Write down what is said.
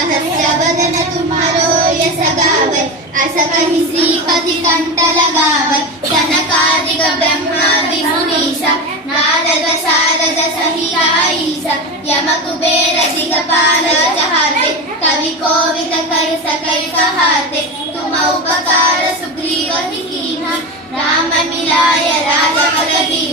सहस्य वदन तुम्हारो yes गावै अस कहि श्रीपति कंठ लगावै सनकादिक ब्रह्मादि मुनीसा नारद शारद सहित ईसा यम कुबेर दिगपाल चहाते कवि कोविद कर सकै कहाते तुम